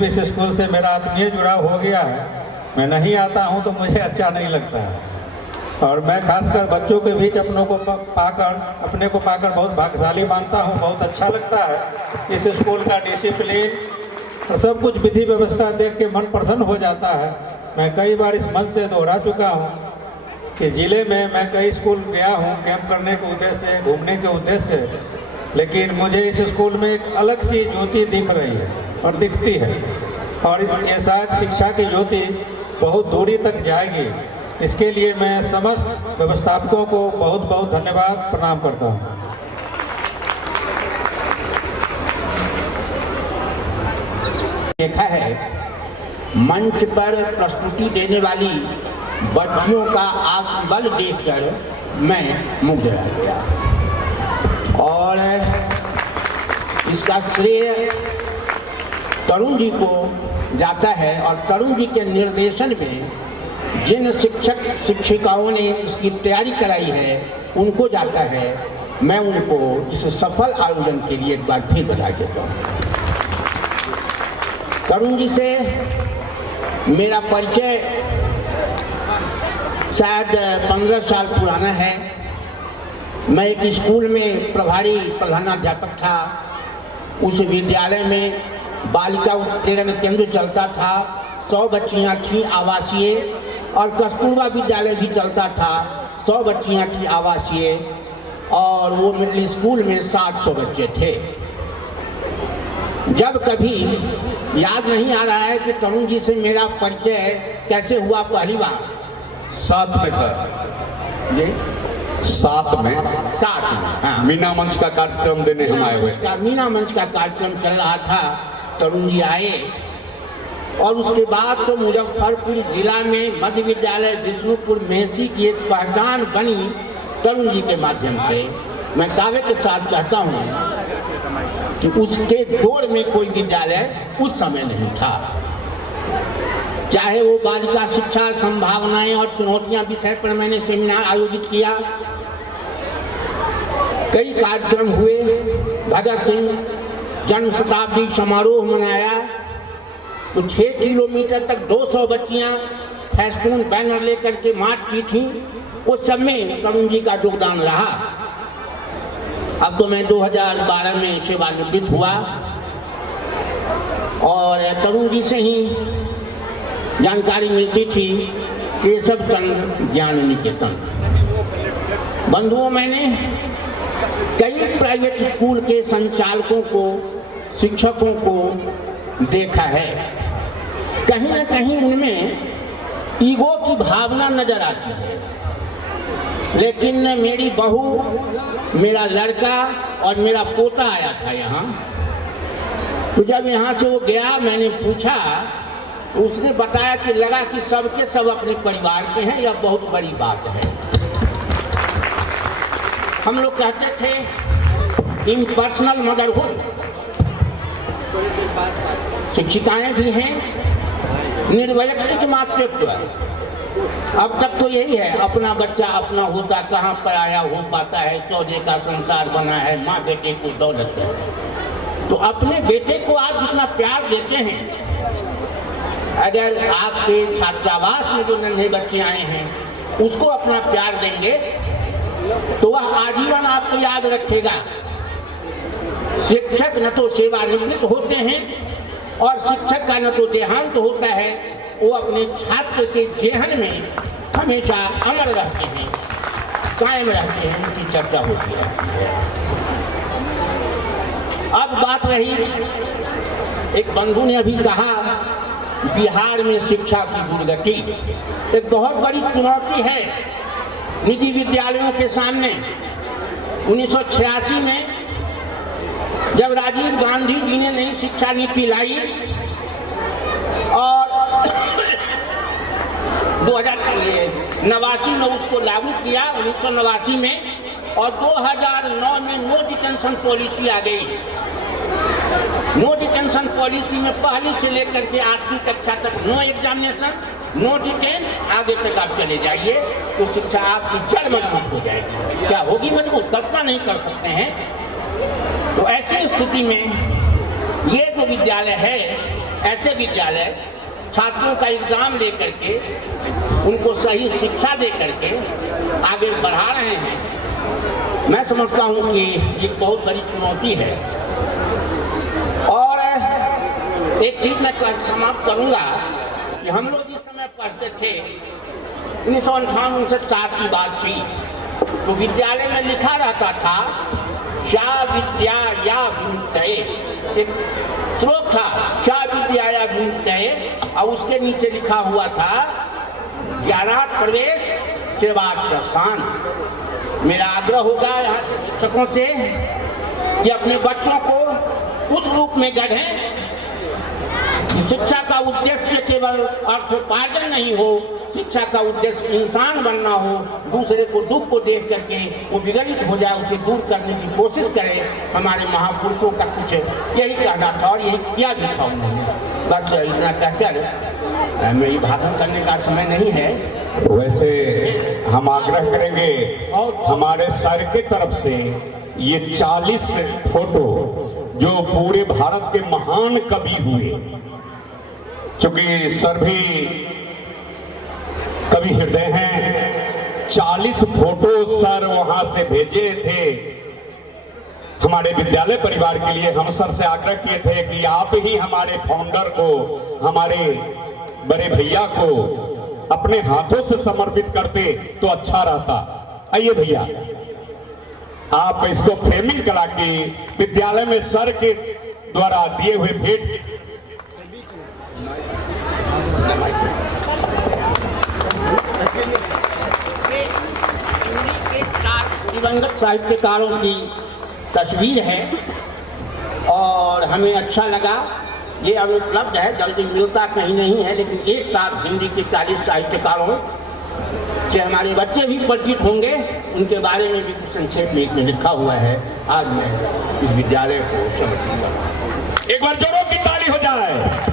करीब इस स्कूल से मेरा आत्मीय जुड़ाव हो गया है। मैं नहीं आता हूँ तो मुझे अच्छा नहीं लगता है, और मैं खासकर बच्चों के बीच अपने को पाकर बहुत भाग्यशाली मानता हूँ। बहुत अच्छा लगता है इस स्कूल का डिसिप्लिन और सब कुछ, विधि व्यवस्था देख के मन प्रसन्न हो जाता है। मैं कई बार इस मंच से दोहरा चुका हूँ कि जिले में मैं कई स्कूल गया हूँ कैंप करने के उद्देश्य से, घूमने के उद्देश्य से, लेकिन मुझे इस स्कूल में एक अलग सी ज्योति दिख रही है और दिखती है, और ये शायद शिक्षा की ज्योति बहुत दूरी तक जाएगी। इसके लिए मैं समस्त व्यवस्थापकों को बहुत बहुत धन्यवाद प्रणाम करता हूँ। देखा है मंच पर प्रस्तुति देने वाली बच्चियों का आत्मबल देखकर मैं मुग्ध रह गया, और इसका श्रेय तरुण जी को जाता है। और तरुण जी के निर्देशन में जिन शिक्षक शिक्षिकाओं ने इसकी तैयारी कराई है उनको जाता है। मैं उनको इस सफल आयोजन के लिए एक बार फिर बधाई देता हूँ। तरुण जी से मेरा परिचय शायद 15 साल पुराना है। मैं एक स्कूल में प्रभारी प्रधानाध्यापक था। उस विद्यालय में बालिका उत्प्रेरण केंद्र चलता था। 100 बच्चियाँ थीं आवासीय, और कस्तूरबा विद्यालय भी चलता था। 100 बच्चियाँ थीं आवासीय, और वो मिडिल स्कूल में 60-100 बच्चे थे। जब कभी याद नहीं आ रहा है कि तरुण जी से मेरा परिचय कैसे हुआ पहली बार। 7 में सर, जी 7 में हाँ, मीना मंच का कार्यक्रम देने हम आए हुए। मीना मंच का कार्यक्रम चल रहा था, तरुण जी आए, और उसके बाद तो मुजफ्फरपुर जिला में मध्य विद्यालय विष्णुपुर मेहसी की एक पहचान बनी तरुण जी के माध्यम से। मैं दावे के साथ कहता हूँ कि उसके जोड़ में कोई विद्यालय उस समय नहीं था। चाहे वो बालिका शिक्षा संभावनाएं और चुनौतियां विषय पर मैंने सेमिनार आयोजित किया, कई कार्यक्रम हुए, भगत सिंह जन्म शताब्दी समारोह मनाया, तो 6 किलोमीटर तक 200 बच्चियां फेस्टून बैनर लेकर के मार्च की थी। उस सब में तरुण जी का योगदान रहा। अब तो मैं 2012 में सेवानिवृत्त हुआ, और तरुण जी से ही जानकारी मिलती थी केशव चंद्र ज्ञान निकेतन। बंधुओं, मैंने कई प्राइवेट स्कूल के संचालकों को, शिक्षकों को देखा है। कहीं न कहीं उनमें ईगो की भावना नजर आती है, लेकिन मेरी बहू, मेरा लड़का और मेरा पोता आया था यहाँ। तो जब यहाँ से वो गया, मैंने पूछा, तो उसने बताया कि लगा कि सबके सब अपने परिवार के हैं, यह बहुत बड़ी बात है। हम लोग कहते थे इम्पर्सनल मदरहुड, शिक्षिकाएं भी हैं, निर्वैयक्तिक मातृत्व। अब तक तो यही है, अपना बच्चा अपना होता, कहाँ पर आया हो पाता है, सौदे का संसार बना है, माँ बेटे को दौलत है। तो अपने बेटे को आप जितना प्यार देते हैं, अगर आपके छात्रावास में जो नन्हे बच्चे आए हैं उसको अपना प्यार देंगे तो वह आजीवन आपको याद रखेगा। शिक्षक न तो सेवानिवृत्त होते हैं, और शिक्षक का न तो देहांत होता है, वो अपने छात्र के जेहन में हमेशा अमर रहते हैं, कायम रहते हैं, उनकी चर्चा होती रहती है। अब बात रही, एक बंधु ने अभी कहा बिहार में शिक्षा की दुर्गति एक बहुत बड़ी चुनौती है निजी विद्यालयों के सामने। 1986 में जब राजीव गांधी जी ने नई शिक्षा नीति लाई और 1989 में उसको लागू किया, 1989 में, और 2009 में नो डिटेंशन पॉलिसी आ गई। नो डिटेंशन पॉलिसी में पहली से लेकर के 8वीं कक्षा तक नो एग्जामिनेशन, नो डिटेन, आगे तक आप चले जाइए तो शिक्षा आपकी जड़ मजबूत हो जाएगी। क्या होगी मजबूत? कल्पना नहीं कर सकते हैं। तो ऐसी स्थिति में ये जो विद्यालय है ऐसे विद्यालय छात्रों का एग्जाम लेकर के उनको सही शिक्षा दे करके आगे बढ़ा रहे हैं। मैं समझता हूं कि ये बहुत बड़ी चुनौती है। और एक चीज मैं समाप्त करूंगा कि हम लोग जिस समय पढ़ते थे 1958-59 की बात थी, तो विद्यालय में लिखा रहता था शा विद्या या विमुक्तये, एक श्लोक था शा विद्या या विमुक्तये, और उसके नीचे लिखा हुआ था ज्ञानात् प्रवेश सेवात् प्रस्थान। मेरा आग्रह होगा शिक्षकों से कि अपने बच्चों को उस रूप में गढ़ें कि शिक्षा का उद्देश्य केवल अर्थोपार्जन नहीं हो, शिक्षा का उद्देश्य इंसान बनना हो, दूसरे को दुख को देख करके वो विगलित हो जाए, उसे दूर करने की कोशिश करें। हमारे महापुरुषों का कुछ यही कहना था और यही किया भी था उन्होंने। बस इतना कहकर मेरी भाषण करने का समय नहीं है। वैसे हम आग्रह करेंगे हमारे सर की तरफ से ये 40 फोटो जो पूरे भारत के महान कवि हुए, क्योंकि सर भी कवि हृदय हैं, 40 फोटो सर वहां से भेजे थे हमारे विद्यालय परिवार के लिए। हम सर से आग्रह किए थे कि आप ही हमारे फाउंडर को, हमारे बड़े भैया को अपने हाथों से समर्पित करते तो अच्छा रहता। आइए भैया, आप इसको फ्रेमिंग करा के विद्यालय में सर के द्वारा दिए हुए भेंट दिवंगत साहित्यकारों की तस्वीर है और हमें अच्छा लगा। ये अनुपलब्ध है, जल्दी मिलता कहीं नहीं है, लेकिन एक साथ हिंदी के 40 साहित्यकारों से हमारे बच्चे भी परिचित होंगे। उनके बारे में भी कुछ संक्षेप में इसमें लिखा हुआ है। आज मैं इस विद्यालय को समझूंगा। एक बार जोरों की ताली हो जाए।